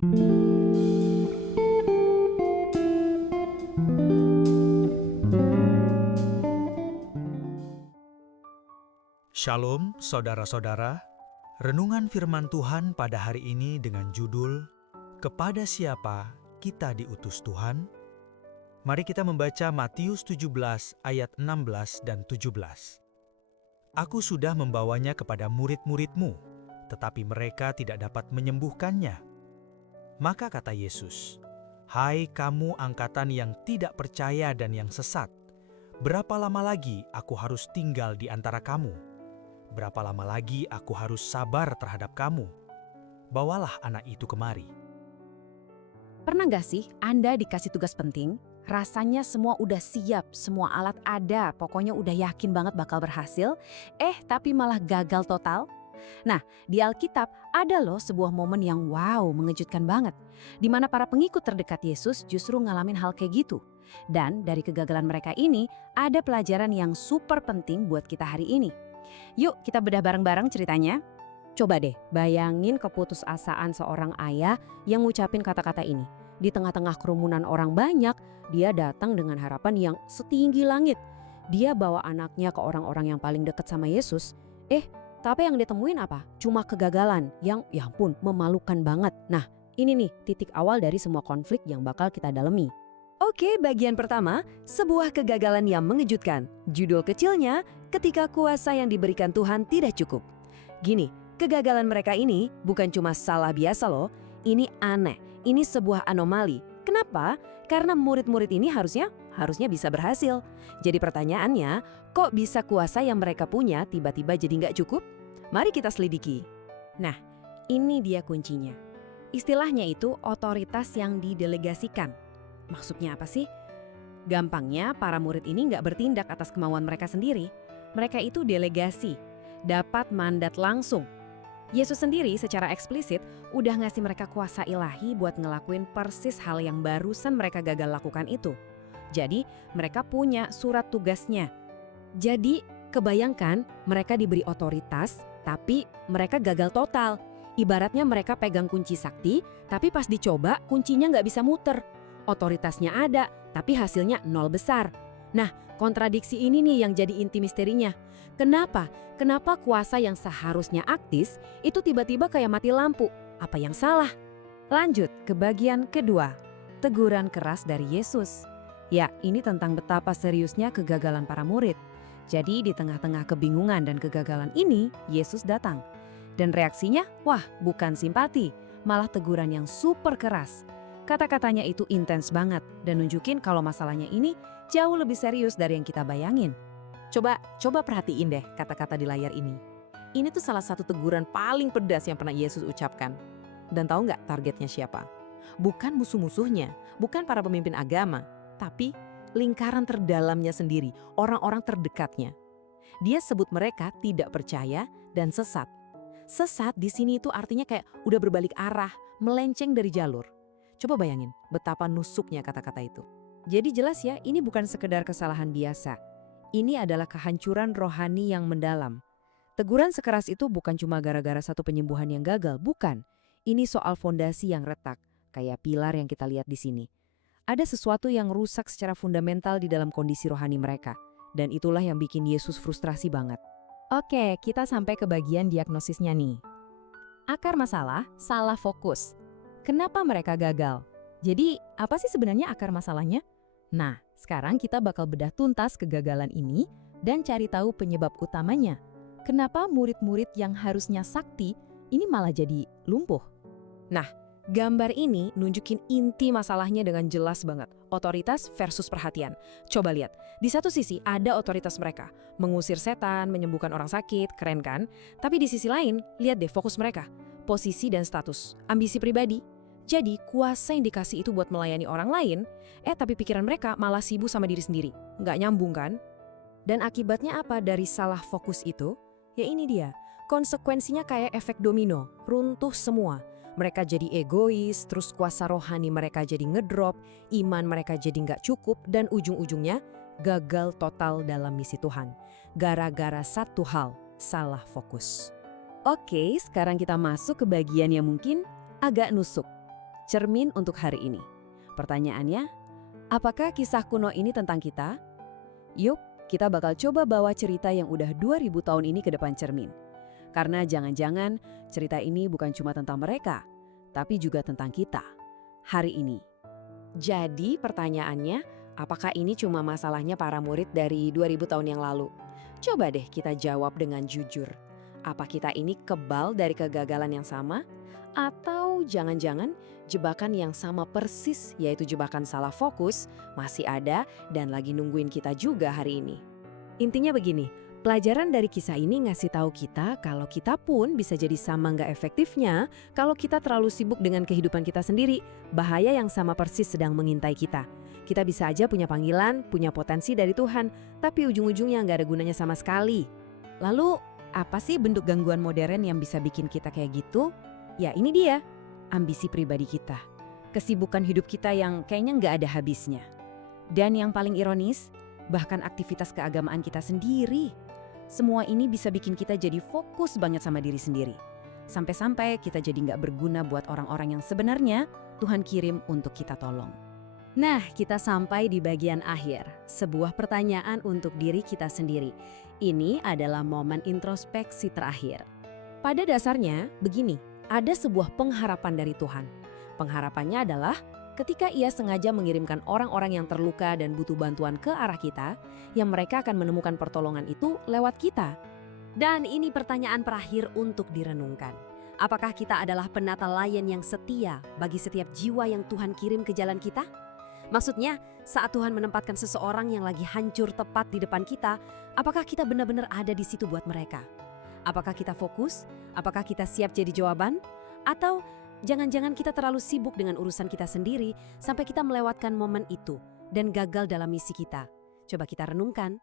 Shalom, saudara-saudara. Renungan firman Tuhan pada hari ini dengan judul Kepada Siapa Kita Diutus Tuhan? Mari kita membaca Matius 17 ayat 16 dan 17. Aku sudah membawanya kepada murid-muridmu, tetapi mereka tidak dapat menyembuhkannya. Maka kata Yesus, "Hai kamu angkatan yang tidak percaya dan yang sesat, berapa lama lagi aku harus tinggal di antara kamu? Berapa lama lagi aku harus sabar terhadap kamu? Bawalah anak itu kemari." Pernah nggak sih Anda dikasih tugas penting, rasanya semua udah siap, semua alat ada, pokoknya udah yakin banget bakal berhasil, tapi malah gagal total? Nah, di Alkitab ada loh sebuah momen yang mengejutkan banget, di mana para pengikut terdekat Yesus justru ngalamin hal kayak gitu. Dan dari kegagalan mereka ini, ada pelajaran yang super penting buat kita hari ini. Yuk kita bedah bareng-bareng ceritanya. Coba deh bayangin keputusasaan seorang ayah yang ngucapin kata-kata ini. Di tengah-tengah kerumunan orang banyak, dia datang dengan harapan yang setinggi langit. Dia bawa anaknya ke orang-orang yang paling dekat sama Yesus. Tapi yang ditemuin apa? Cuma kegagalan yang ya ampun memalukan banget. Nah, ini nih titik awal dari semua konflik yang bakal kita dalami. Oke, bagian pertama, sebuah kegagalan yang mengejutkan. Judul kecilnya, ketika kuasa yang diberikan Tuhan tidak cukup. Gini, kegagalan mereka ini bukan cuma salah biasa loh, ini aneh, ini sebuah anomali. Kenapa? Karena murid-murid ini harusnya bisa berhasil. Jadi pertanyaannya, kok bisa kuasa yang mereka punya tiba-tiba jadi nggak cukup? Mari kita selidiki. Nah, ini dia kuncinya. Istilahnya itu otoritas yang didelegasikan. Maksudnya apa sih? Gampangnya, para murid ini nggak bertindak atas kemauan mereka sendiri. Mereka itu delegasi, dapat mandat langsung. Yesus sendiri secara eksplisit udah ngasih mereka kuasa ilahi buat ngelakuin persis hal yang barusan mereka gagal lakukan itu. Jadi, mereka punya surat tugasnya. Jadi, kebayangkan mereka diberi otoritas, tapi mereka gagal total. Ibaratnya mereka pegang kunci sakti, tapi pas dicoba kuncinya nggak bisa muter. Otoritasnya ada, tapi hasilnya nol besar. Nah, kontradiksi ini nih yang jadi inti misterinya. Kenapa? Kenapa kuasa yang seharusnya aktif itu tiba-tiba kayak mati lampu? Apa yang salah? Lanjut ke bagian kedua, teguran keras dari Yesus. Ya, ini tentang betapa seriusnya kegagalan para murid. Jadi di tengah-tengah kebingungan dan kegagalan ini, Yesus datang. Dan reaksinya, bukan simpati, malah teguran yang super keras. Kata-katanya itu intens banget dan nunjukin kalau masalahnya ini jauh lebih serius dari yang kita bayangin. Coba perhatiin deh kata-kata di layar ini. Ini tuh salah satu teguran paling pedas yang pernah Yesus ucapkan. Dan tahu nggak targetnya siapa? Bukan musuh-musuhnya, bukan para pemimpin agama, tapi lingkaran terdalamnya sendiri, orang-orang terdekatnya. Dia sebut mereka tidak percaya dan sesat. Sesat di sini itu artinya kayak udah berbalik arah, melenceng dari jalur. Coba bayangin betapa nusuknya kata-kata itu. Jadi jelas ya, ini bukan sekedar kesalahan biasa. Ini adalah kehancuran rohani yang mendalam. Teguran sekeras itu bukan cuma gara-gara satu penyembuhan yang gagal, bukan. Ini soal fondasi yang retak, kayak pilar yang kita lihat di sini. Ada sesuatu yang rusak secara fundamental di dalam kondisi rohani mereka. Dan itulah yang bikin Yesus frustrasi banget. Oke, kita sampai ke bagian diagnosisnya nih. Akar masalah, salah fokus. Kenapa mereka gagal? Jadi, apa sih sebenarnya akar masalahnya? Nah, sekarang kita bakal bedah tuntas kegagalan ini dan cari tahu penyebab utamanya. Kenapa murid-murid yang harusnya sakti ini malah jadi lumpuh? Nah, gambar ini nunjukin inti masalahnya dengan jelas banget. Otoritas versus perhatian. Coba lihat, di satu sisi ada otoritas mereka. Mengusir setan, menyembuhkan orang sakit, keren kan? Tapi di sisi lain, lihat deh fokus mereka. Posisi dan status, ambisi pribadi. Jadi kuasa yang dikasih itu buat melayani orang lain, tapi pikiran mereka malah sibuk sama diri sendiri. Nggak nyambung kan? Dan akibatnya apa dari salah fokus itu? Ya ini dia, konsekuensinya kayak efek domino, runtuh semua. Mereka jadi egois, terus kuasa rohani mereka jadi ngedrop, iman mereka jadi nggak cukup, dan ujung-ujungnya gagal total dalam misi Tuhan. Gara-gara satu hal, salah fokus. Oke, sekarang kita masuk ke bagian yang mungkin agak nusuk. cermin untuk hari ini. Pertanyaannya, apakah kisah kuno ini tentang kita? Yuk, kita bakal coba bawa cerita yang udah 2000 tahun ini ke depan cermin. Karena jangan-jangan cerita ini bukan cuma tentang mereka, tapi juga tentang kita, hari ini. Jadi pertanyaannya, apakah ini cuma masalahnya para murid dari 2000 tahun yang lalu? Coba deh kita jawab dengan jujur. Apa kita ini kebal dari kegagalan yang sama? Atau jangan-jangan jebakan yang sama persis, yaitu jebakan salah fokus, masih ada dan lagi nungguin kita juga hari ini? Intinya begini, pelajaran dari kisah ini ngasih tahu kita kalau kita pun bisa jadi sama nggak efektifnya kalau kita terlalu sibuk dengan kehidupan kita sendiri. Bahaya yang sama persis sedang mengintai kita. Kita bisa aja punya panggilan, punya potensi dari Tuhan, tapi ujung-ujungnya nggak ada gunanya sama sekali. Lalu, apa sih bentuk gangguan modern yang bisa bikin kita kayak gitu? Ya ini dia, ambisi pribadi kita. Kesibukan hidup kita yang kayaknya nggak ada habisnya. Dan yang paling ironis, bahkan aktivitas keagamaan kita sendiri. Semua ini bisa bikin kita jadi fokus banget sama diri sendiri. Sampai-sampai kita jadi nggak berguna buat orang-orang yang sebenarnya Tuhan kirim untuk kita tolong. Nah, kita sampai di bagian akhir. Sebuah pertanyaan untuk diri kita sendiri. Ini adalah momen introspeksi terakhir. Pada dasarnya, begini, ada sebuah pengharapan dari Tuhan. Pengharapannya adalah ketika Ia sengaja mengirimkan orang-orang yang terluka dan butuh bantuan ke arah kita, yang mereka akan menemukan pertolongan itu lewat kita. Dan ini pertanyaan terakhir untuk direnungkan. Apakah kita adalah penata layan yang setia bagi setiap jiwa yang Tuhan kirim ke jalan kita? Maksudnya, saat Tuhan menempatkan seseorang yang lagi hancur tepat di depan kita, apakah kita benar-benar ada di situ buat mereka? Apakah kita fokus? Apakah kita siap jadi jawaban? Atau jangan-jangan kita terlalu sibuk dengan urusan kita sendiri sampai kita melewatkan momen itu dan gagal dalam misi kita? Coba kita renungkan.